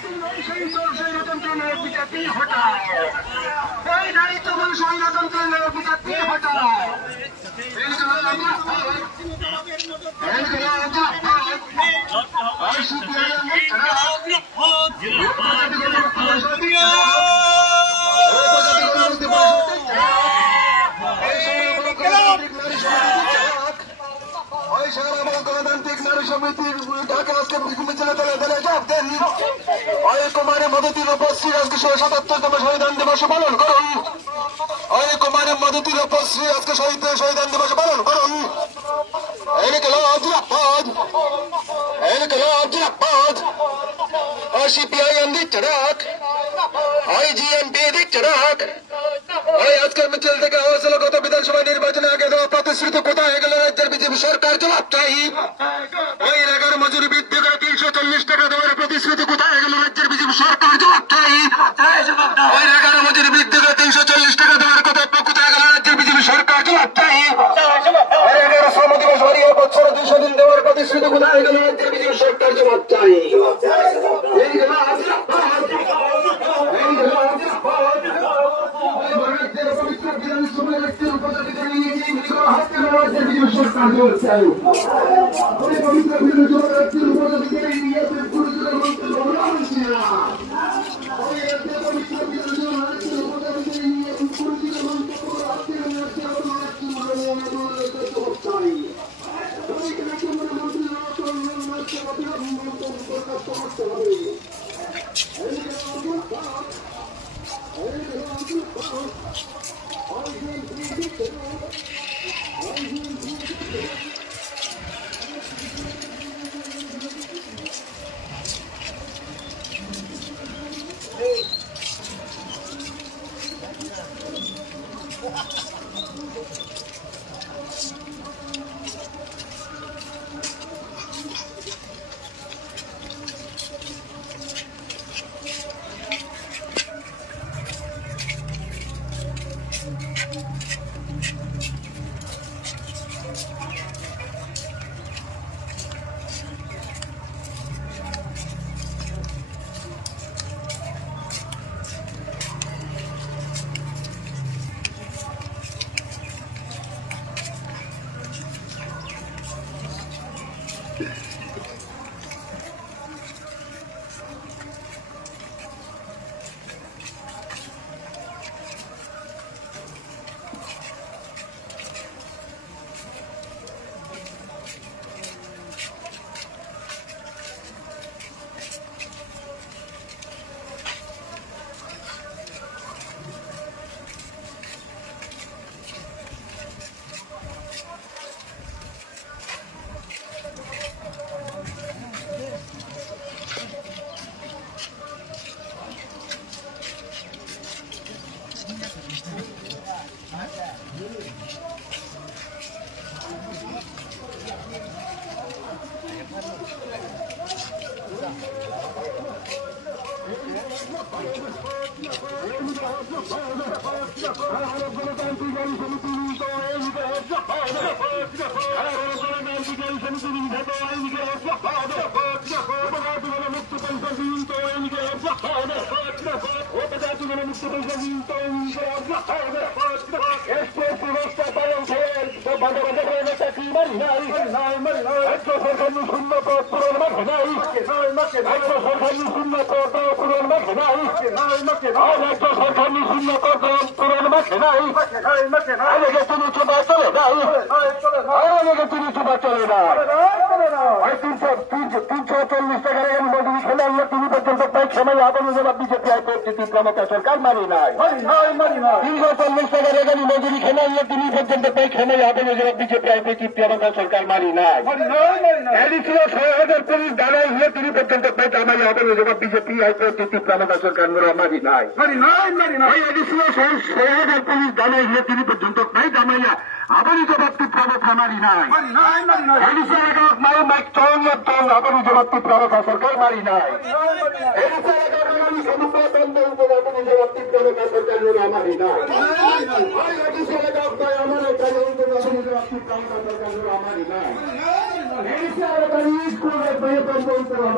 স্বৈরতন্ত্রের নায়ক বিচারটি হটাও, এই দায়িত্ববান স্বৈরতন্ত্রের নায়ক বিচারটি হটাও। গণতান্ত্রিক নারী সমিতির ঢাকা আজকে মিছিলে দলে জবাব দেন। অনেক কুমারের মদতির উপশ্রী আজকে 77তম শহীদান দিবস পালন করুন। অনেক কুমারের মদতির উপশ্রী আজকে শহীদান দিবস পালন করুন। সিপিআইএম দিচ্ছে ডাক, আইজিএমপি দিচ্ছে ডাক। আজকের মিছিল থেকে হয়েছিল গত বিধানসভা নির্বাচনে আগে দেওয়া প্রতিশ্রুতি কোথায় গেল রাজ্যের বিজেপি সরকার? জবাব চাই। ওই এলাকার মজুরি বৃদ্ধি করে 340 টাকা দেওয়ার প্রতিশ্রুতি কোথায় গেল রাজ্যের বিজেপি সরকার? জবাব চাই। ওই এলাকার মজুরি বৃদ্ধি করে 340 টাকা দেওয়ার কথা কোথায় গেল রাজ্যের বিজেপি সরকার? জবাব চাই। ওই এলাকার শ্রম দিবস বাড়িয়ে বছরে 200 দিন দেওয়ার প্রতিশ্রুতি কোথায় গেল রাজ্যের বিজেপি সরকার? জবাব চাই। সরকার মারি নাই 340 টাকা রেগানি মজুরি খেলে তিনি পর্যন্ত পেছনে যাবেন বিজেপি আইপি তৃপ্তি আমাদের সরকার মারি নাই। ছিল 6,000 পুলিশ দাঁড়াই হলে তিনি পর্যন্ত পেট আমার যাবেন বিজেপি আইপি তৃপ্তি আমাদের সরকার মারি নাই। ছিল 6,000 পুলিশ দাঁড়াই হলে তিনি পর্যন্ত পেট আমাইয়া আবারই জবাব তৃপ্তি মারি নাই। আবারই জবাব তৃপ্তি সরকার মারি নাই। আমার